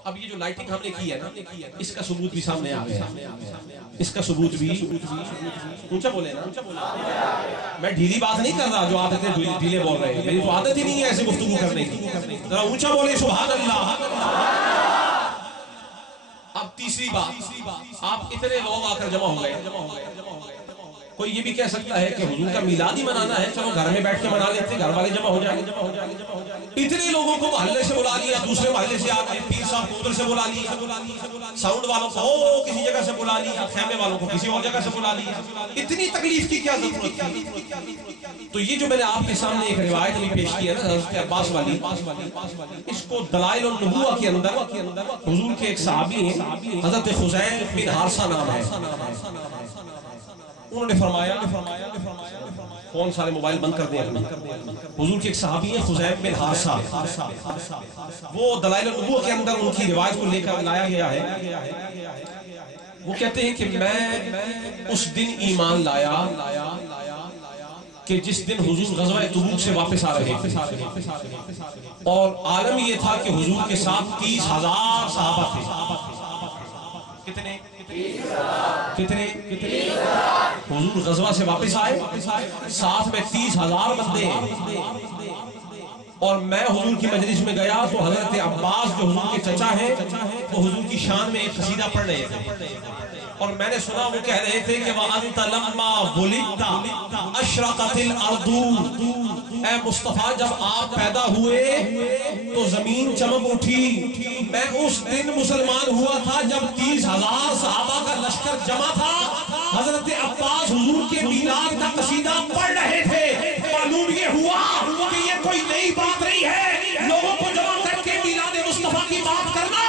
تو اب یہ جو لائٹنگ ہم نے کی ہے نا، اس کا ثبوت بھی سامنے آ گیا، اس کا ثبوت بھی اونچا بولے نا، میں ڈھیلی بات نہیں کر رہا جو آپ اتنے ڈھیلے بول رہے ہیں، میری تو عادت ہی نہیں ہے ایسے گفتگو کرنے کی، ذرا اونچا بولے سبحان اللہ۔ اب تیسری بات، آپ اتنے لوگ آ کر جمع ہو گئے، کوئی یہ بھی کہہ سکتا ہے کہ حضور کا میلاد ہی منانا ہے، چلو گھر میں بیٹھ کے منا لیتے، گھر والے جمع ہو جائیں گے۔ اتنے لوگوں کو محلے سے بلا لیا، دوسرے محلے سے آ گئے، پیر صاحب کو ادھر سے بلا لیا، ساؤنڈ والوں کو کسی جگہ سے بلا لیا، خیمے والوں کو کسی اور جگہ سے بلا لیا، اتنی تکلیف کی کیا ضرورت تھی؟ تو یہ جو میں نے آپ کے سامنے ایک روایت بھی پیش کی ہے نا حضرت عباس والی، اس کو دلائل النبوہ کے اندر حضور کے ایک صحابی ہیں حضرت خزیم بن حارثہ نام ہے، انہوں نے فرمایا، فون سارے موبائل بند کر دیا، حضور کے ایک صحابی ہیں خزیم بن حارثہ، وہ دلائل النبوہ کے اندر ان کی روایت کو لے کر لایا گیا ہے، وہ کہتے ہیں کہ میں اس دن ایمان لایا کہ جس دن حضور غزوہ تبوک سے واپس آ رہے تھے، اور عالم یہ تھا کہ حضور کے ساتھ 30,000 صحابہ تھے، کتنے حضور غزوہ سے واپس آئے، ساتھ میں 30,000 بندے ہیں، اور میں حضور کی مجلس میں گیا تو حضرت عباس جو حضور کے چچا ہیں وہ حضور کی شان میں ایک قصیدہ پڑھ رہے تھے، اور میں نے سنا وہ کہہ رہے تھے کہ وَأَنْتَ لَمَّا وُلِدْتَ أَشْرَقَتِ الْأَرْضُ، اے مصطفیٰ جب آپ پیدا ہوئے تو زمین چمک اٹھی، میں اس دن مسلمان ہوا تھا جب 30,000 صحابہ کا لشکر جمع تھا، حضرت عباس حضور کے میلاد کا قصیدہ پڑھ رہے تھے، معلوم یہ ہوا کہ یہ کوئی نئی بات نہیں ہے، لوگوں کو جمع کر کے میلاد مصطفیٰ کی بات کرنا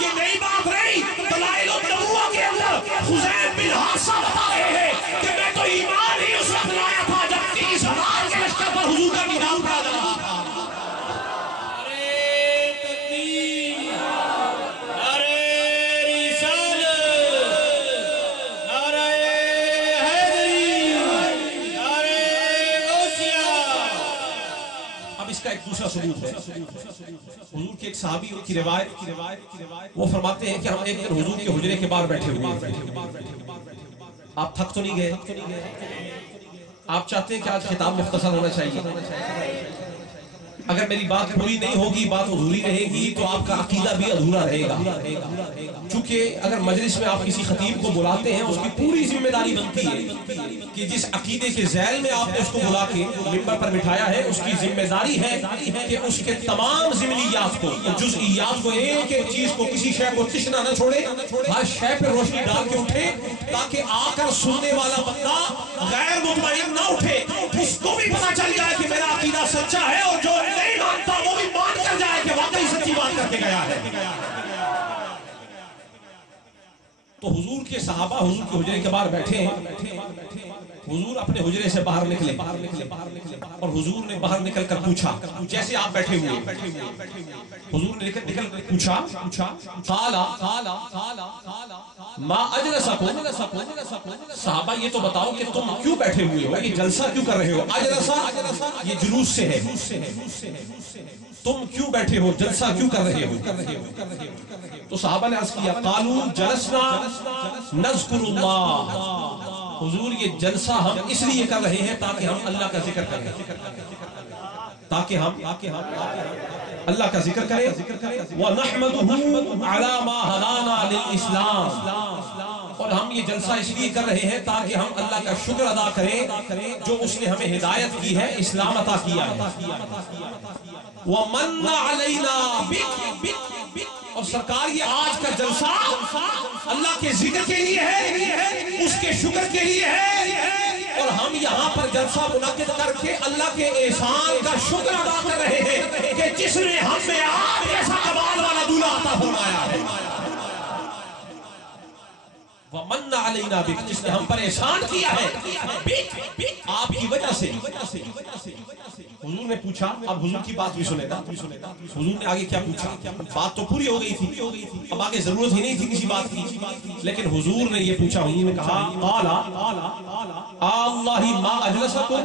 یہ نئی بات نہیں۔ دلائل النبوہ کے اندر خزیم بن حارثہ بتا رہے ہیں کہ میں تو ایمان ہی اس وقت لایا تھا جب 30,000 کے لشکر پر حضور کا میلاد پڑھا جا رہا تھا۔ ایک دوسرا ثبوت ہے، حضور کے ایک صحابی کی روایت، وہ فرماتے ہیں کہ ہم ایک دن حضور کے حجرے کے باہر بیٹھے ہوئے ہیں، آپ تھک تو نہیں گئے؟ آپ چاہتے ہیں کہ آج خطاب مختصر ہونا چاہیے، اگر میری بات پوری نہیں ہوگی، بات ادھوری رہے گی تو آپ کا عقیدہ بھی ادھورا رہے گا، چونکہ اگر مجلس میں آپ کسی خطیب کو بلاتے ہیں اس کی پوری ذمہ داری بنتی ہے کہ جس عقیدے کے ذیل میں آپ نے اس کو بلا کے منبر پر بٹھایا ہے اس کی ذمہ داری ہے کہ اس کے تمام ضمنیات کو، جزئیات کو، ایک ایک چیز کو، کسی شے کو تشنا نہ چھوڑے، ہر شے پہ روشنی ڈال کے اٹھے تاکہ آ کر سننے والا بندہ غیر مطمئن نہ اٹھے، اس کو بھی پتہ چل جائے کہ میرا عقیدہ سچا ہے، اور جو نہیں مانتا وہ بھی مان کر جائے کہ واقعی سچی بات کر کے گیا ہے۔ تو حضور کے صحابہ حضور کے حجرے کے باہر بیٹھے ہیں، حضور اپنے حجرے سے باہر نکلے اور حضور نے باہر نکل کر پوچھا، جیسے آپ بیٹھے ہوئے حضور نے نکل کر پوچھا، ما اجلسکم، صحابہ یہ تو بتاؤ کہ تم کیوں بیٹھے ہوئے ہو، یہ جلسہ کیوں کر رہے ہو؟ اجلسہ یہ جلوس سے ہے، تم کیوں بیٹھے ہو، جلسہ کیوں کر رہے ہو؟ تو صحابہ نے عرض کیا، قالوا جلسنا نذکر اللہ، حضور یہ جلسہ ہم اس لیے کر رہے ہیں تاکہ ہم اللہ کا ذکر کریں، تاکہ ہم اللہ کا ذکر کریں، وَنَحْمَدُهُ عَلَى مَا هَدَانَا لِلْإِسْلَامِ، اور ہم یہ جلسہ اس لیے کر رہے ہیں تاکہ ہم اللہ کا شکر ادا کریں جو اس نے ہمیں ہدایت کی ہے، اسلام عطا کیا ہے، وَمَنَّ عَلَيْنَا بِكْ، اور سرکار یہ آج کا جلسہ اللہ کے ذکر کے لیے ہے، اس کے شکر کے لیے ہے، اور ہم یہاں پر جلسہ منعقد کر کے اللہ کے احسان کا شکر ادا کر رہے ہیں کہ جس نے ہم میں آپ ایسا کمال والا دولہا عطا فرمایا ہے، وَمَنَّ عَلَيْنَا بِكْ، جس نے ہم پر احسان کیا ہے آپ کی وجہ سے۔ حضور نے پوچھا، اب حضور کی بات بھی سنے گا، حضور نے آگے کیا پوچھا، بات تو پوری ہو گئی تھی، اب آگے ضرورت ہی نہیں تھی کسی بات کی، لیکن حضور نے یہ پوچھا، حضور نے کہا، قَالَ اللَّهِ مَا أَجْلَسَكُمْ،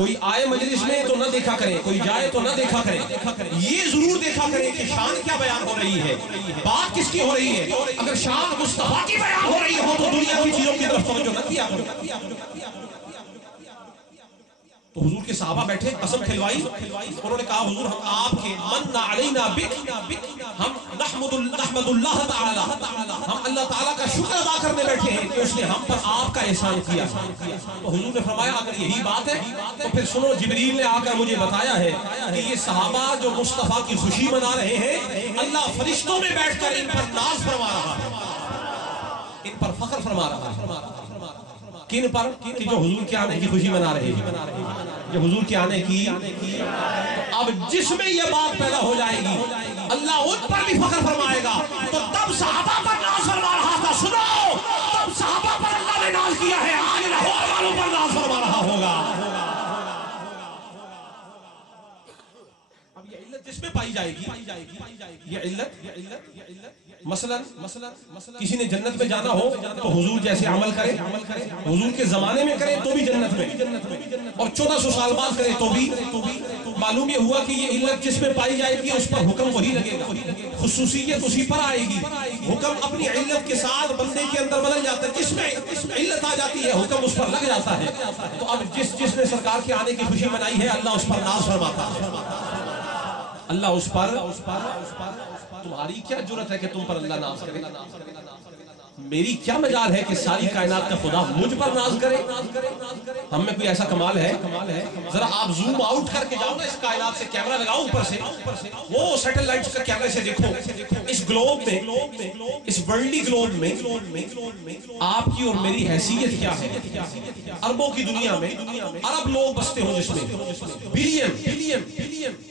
کوئی آئے مجلس میں تو نہ دیکھا کرے، کوئی جائے تو نہ دیکھا کرے، یہ ضرور دیکھا کرے کہ شان کیا بیان ہو رہی ہے، بات کس کی ہو رہی ہے۔ اگر شان مصطفیٰ کی بیان ہو رہی ہو تو دنیا کی چیزوں کی طرف توجہ نہ کیا کرو۔ تو حضور کے صحابہ بیٹھے، قسم کھلوائی، انہوں نے کہا حضور ہم آپ کے من علینا بک، ہم نحمد اللہ تعالی، ہم اللہ تعالیٰ کا شکر ادا کرنے بیٹھے ہیں کہ اس نے ہم پر آپ کا احسان کیا۔ تو حضور نے فرمایا اگر یہی بات ہے تو پھر سنو، جبریل نے آ کر مجھے بتایا ہے کہ یہ صحابہ جو مصطفیٰ کی خوشی منا رہے ہیں، اللہ فرشتوں میں بیٹھ کر ان پر ناز فرما رہا ہے، ان پر فخر فرما رہا ہے۔ کن پر؟ کہ جو حضور کے آنے کی خوشی منا رہے ہیں، جو حضور کے آنے کی۔ تو اب جس میں یہ بات پیدا ہو جائے گی اللہ ان پر بھی فخر فرمائے گا، تو تب صحابہ پر ناز فرما رہا تھا، سنو، تب صحابہ پر اللہ نے ناز کیا ہے، آج لاہور والوں پر ناز فرما رہا ہوگا۔ اب یہ علت جس میں پائی جائے گی، یہ علت مثلا کسی نے جنت میں جانا ہو تو حضور جیسے عمل کرے، حضور کے زمانے میں کرے تو بھی جنت میں، اور 1400 سال بعد کرے تو بھی۔ معلوم یہ ہوا کہ یہ علت جس میں پائی جائے گی اس پر حکم وہی لگے گا، خصوصیت اسی پر آئے گی، حکم اپنی علت کے ساتھ بندے کے اندر بدل جاتا ہے، جس میں علت آ جاتی ہے حکم اس پر لگ جاتا ہے۔ تو اب جس نے سرکار کے آنے کی خوشی منائی ہے اللہ اس پر ناز فرماتا ہے، اللہ اس پر۔ تمہاری کیا جرت ہے کہ تم پر اللہ ناز کرے؟ میری کیا مجال ہے کہ ساری کائنات کا خدا مجھ پر ناز کرے؟ ہم میں کوئی ایسا کمال ہے؟ ذرا آپ زوم آؤٹ کر کے جاؤ نا اس کائنات سے، کیمرہ لگاؤ اوپر سے، وہ سیٹلائٹس کا کیمرے سے دیکھو اس گلوب میں، اس ورلڈی گلوب میں آپ کی اور میری حیثیت کیا ہے۔ اربوں کی دنیا میں ارب لوگ بستے ہوں، جس میں بلین،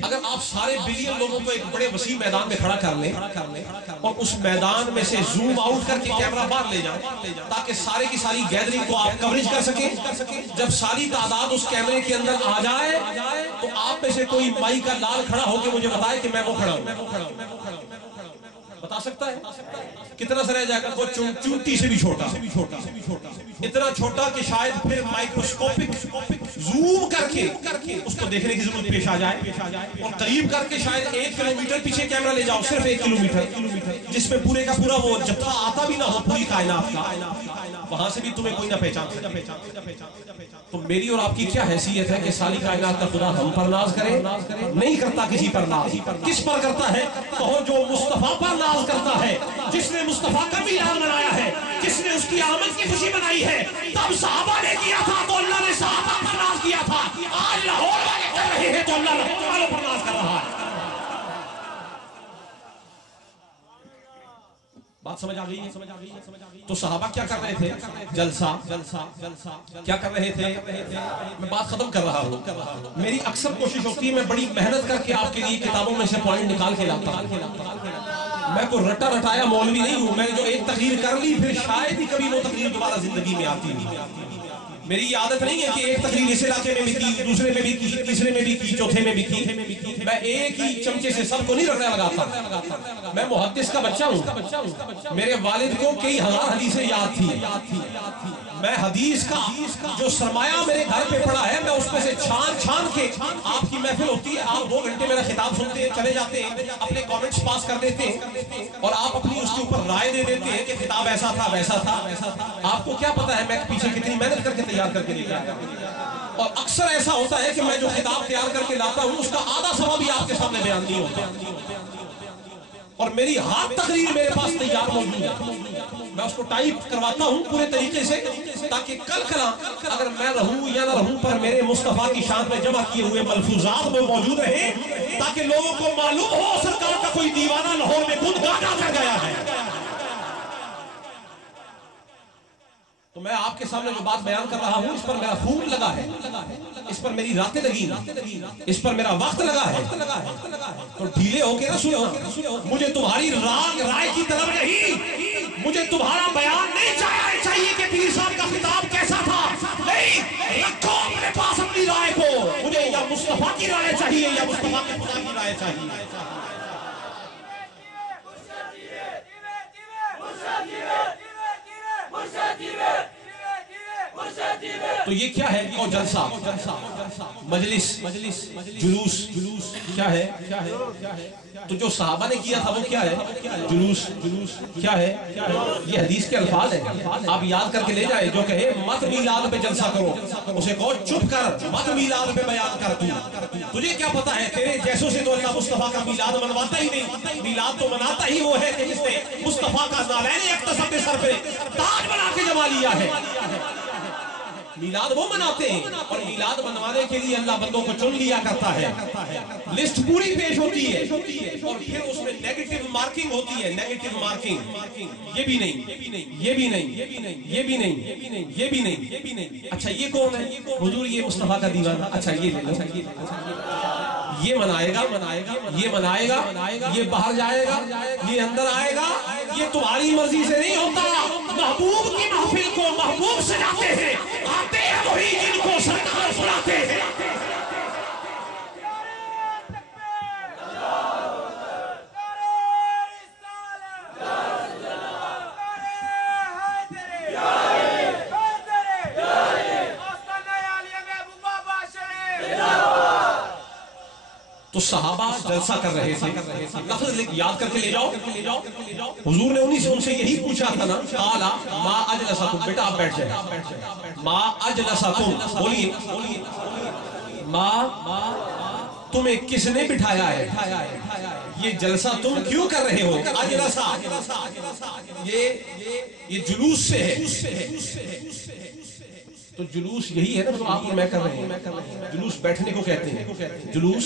اگر آپ سارے بلین لوگوں کو ایک بڑے وسیع میدان میں کھڑا کر لیں اور اس میدان میں سے زوم آؤٹ کر کے کیمرہ باہر لے جائیں تاکہ سارے کی ساری گیدرنگ کو آپ کوریج کر سکیں، جب ساری تعداد اس کیمرے کے اندر آ جائے تو آپ میں سے کوئی مائی کا لال کھڑا ہو کے مجھے بتائے کہ میں وہ کھڑا ہوں، بتا سکتا ہے؟ کتنا سا رہ جائے گا؟ وہ چونٹی سے بھی چھوٹا، اتنا چھوٹا کہ شاید پھر مائکروسکوپک زوم کر کے اس کو دیکھنے کی ضرورت پیش آ جائے، اور قریب کر کے شاید 1 کلومیٹر پیچھے کیمرہ لے جاؤ، صرف 1 کلومیٹر، جس میں پورے کا پورا وہ جتھا آتا بھی نہ ہو پوری کائنات کا، وہاں سے بھی تمہیں کوئی نہ پہچان سکے۔ تو میری اور آپ کی کیا حیثیت ہے کہ ساری کائنات کا خدا ہم پر ناز کرے؟ نہیں کرتا کسی پر ناز۔ کس پر کرتا ہے؟ کہو جو مصطفیٰ پر ناز کرتا ہے، جس نے مصطفیٰ کا میلاد منایا ہے، جس نے اس کی آمد کی خوشی منائی ہے۔ تب صحابہ نے کیا تھا تو اللہ نے صحابہ پر ناز کیا تھا، آج لاہور والے کر رہے ہیں تو اللہ لاہور والوں پر ناز کر رہا ہے۔ بات سمجھ آ گئی ہے؟ تو صحابہ کیا کر رہے تھے؟ جلسہ کیا کر رہے تھے؟ میں بات ختم کر رہا ہوں۔ میری اکثر کوشش ہوتی ہے میں بڑی محنت کر کے آپ کے لیے کتابوں میں سے پوائنٹ نکال کے لاتا ہوں۔ میں کوئی رٹا رٹایا مولوی نہیں ہوں، میں نے جو ایک تقریر کر لی پھر شاید ہی کبھی وہ تقریر دوبارہ زندگی میں آتی نہیں۔ میری یہ عادت نہیں ہے کہ ایک تقریر اس علاقے میں بھی کی، دوسرے میں بھی کی، تیسرے میں بھی کی، چوتھے میں بھی کی۔ میں ایک ہی چمچے سے سب کو نہیں رٹنے لگاتا۔ میں محدث کا بچہ ہوں، میرے والد کو کئی ہزار حدیثیں یاد تھی، میں حدیث کا جو سرمایہ میرے گھر پہ پڑا ہے میں اس میں سے چھان کے، آپ کی محفل ہوتی ہے، آپ 2 گھنٹے میرا خطاب سنتے ہیں، چلے جاتے ہیں، اپنے کامنٹس پاس کر دیتے ہیں اور آپ اپنی اس کے اوپر رائے دے دیتے ہیں کہ خطاب ایسا تھا ویسا تھا۔ آپ کو کیا پتا ہے میں پیچھے کتنی محنت کر کے تیار کر کے لے گیا، اور اکثر ایسا ہوتا ہے کہ میں جو خطاب تیار کر کے لاتا ہوں اس کا آدھا ثواب بھی آپ کے سامنے بیان نہیں ہوتا، اور میری ہاتھ تقریر میرے پاس تیار موجود ہے، میں اس کو ٹائپ کرواتا ہوں پورے طریقے سے تاکہ کل کلا اگر میں رہوں یا نہ رہوں پر میرے مصطفیٰ کی شان میں جمع کیے ہوئے ملفوظات میں موجود رہے، تاکہ لوگوں کو معلوم ہو سرکار کا کوئی دیوانہ لاہور میں خود گانا کر گیا ہے۔ تو میں آپ کے سامنے جو بات بیان کر رہا ہوں اس پر میرا خون لگا ہے، اس پر میری راتیں لگی، اس پر میرا وقت لگا ہے، تو ڈھیلے ہو کے نہ سنو، مجھے تمہاری رائے کی طلب نہیں، مجھے تمہارا بیان نہیں چاہیے کہ پیر صاحب کا خطاب کیسا تھا، نہیں، رکھو اپنے پاس اپنی رائے کو، مجھے یا مصطفیٰ کی رائے چاہیے یا مصطفیٰ کے خدا کی رائے چاہیے۔ تو یہ کیا ہے؟ کو جلسہ، مجلس، جلوس، کیا ہے؟ تو جو صحابہ نے کیا تھا وہ کیا ہے؟ جلوس، کیا ہے؟ یہ حدیث کے الفاظ ہیں، آپ یاد کر کے لے جائیں۔ جو کہے مت میلاد پہ جلسہ کرو، اسے کہو چپ کر، مت میلاد پہ بیان کر۔ تجھے کیا پتا ہے؟ تیرے جیسوں سے تو اللہ مصطفیٰ کا میلاد منواتا ہی نہیں، میلاد تو مناتا ہی وہ ہے کہ جس نے مصطفیٰ کا نالین اقتصاب سر پہ تاج بنا کے جما لیا ہے۔ میلاد وہ مناتے ہیں، اور میلاد منوانے کے لیے اللہ بندوں کو چن لیا کرتا ہے، لسٹ پوری پیش ہوتی ہے، اور پھر اس میں نیگیٹو مارکنگ ہوتی ہے، نیگیٹو مارکنگ، یہ بھی نہیں، یہ بھی نہیں، یہ بھی نہیں، یہ بھی نہیں، یہ بھی نہیں۔ اچھا یہ کون ہے؟ حضور یہ مصطفیٰ کا دیوانہ، اچھا یہ لے لو، یہ منائے گا، یہ منائے گا، یہ باہر جائے گا، یہ اندر آئے گا، یہ تمہاری مرضی سے نہیں ہوتا۔ محبوب کی محفل کو محبوب سجاتے ہیں، آتے ہیں وہی جن کو سرکار بلاتے ہیں۔ تو صحابہ جلسہ کر رہے تھے، لفظ یاد کر کے لے جاؤ۔ حضور نے انہی سے ان سے یہی پوچھا تھا نا، قال ما اجلسکم، بیٹا آپ بیٹھ جائیں، ما اجلسکم، بولیے، ما تمہیں کس نے بٹھایا ہے؟ یہ جلسہ تم کیوں کر رہے ہو؟ اجلسہ یہ جلوس سے ہے، تو جلوس یہی ہے نا جو آپ اور میں کر رہے ہیں، جلوس بیٹھنے کو کہتے ہیں، جلوس۔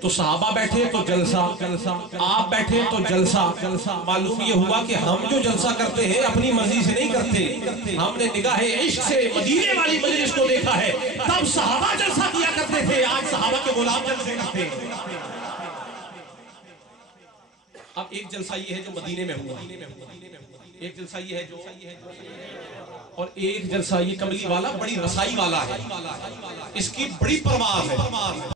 تو صحابہ بیٹھے تو جلسہ، آپ بیٹھے تو جلسہ۔ معلوم یہ ہوا کہ ہم جو جلسہ کرتے ہیں اپنی مرضی سے نہیں کرتے، ہم نے نگاہ عشق سے مدینے والی مجلس کو دیکھا ہے، تب صحابہ جلسہ کیا کرتے تھے، آج صحابہ کے غلام جلسے کرتے ہیں۔ اب ایک جلسہ یہ ہے جو مدینے میں ہوا، ایک جلسہ یہ ہے جو، اور ایک جلسہ یہ کملی والا بڑی رسائی والا ہے، اس کی بڑی پرواز ہے۔